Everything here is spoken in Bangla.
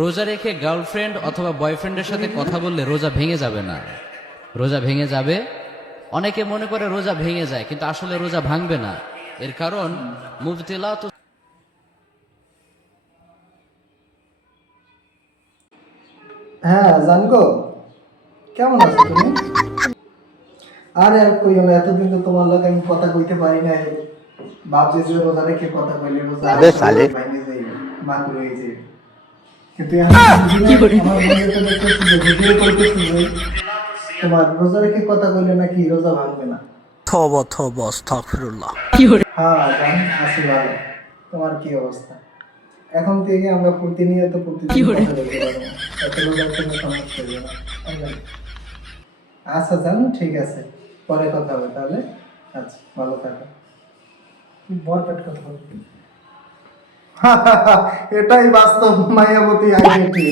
রোজা রেখে গার্লফ্রেন্ড অথবা বয়ফ্রেন্ডের সাথে কথা বললে রোজা ভেঙে যাবে না, রোজা ভেঙে যাবে। অনেকে মনে করে রোজা ভেঙে যায়, কিন্তু আসলে রোজা ভাঙবে না। এর কারণ মুবতিলাত। হ্যাঁ জানগো, কেমন আছো তুমি? আরে আর কইও না, এতদিন তো তোমার লগে আমি কথা কইতে পারি নাই। ভাবছি যে রোজা রেখে কথা কইলে রোজা আবে সালে। ভাঙে যাই, মাকড় হয়ে যায়। কিন্তু এখন আমার বন্ধু তো দেখতেছি যে ভিডিও করতেছি যে তোমার রোজা রেখে কথা কইলে নাকি রোজা ভাঙবে না। তওবা তওবা আস্তাগফিরুল্লাহ। হ্যাঁ জান, আছি ভালো। তোমার কি অবস্থা? এখন থেকে আমরা প্রতিনিয়ত প্রতিদিন কথা বলতে পারবো, এত রোজার কোনো সমস্যা হবে না, তাই না? আচ্ছা জান, ঠিক আছে, পরে কথা হবে তাহলে। আচ্ছা, ভালো থাকো। বরপেট কথা বলবি। এটাই বাস্তব মায়াবতী আইডেন্টি।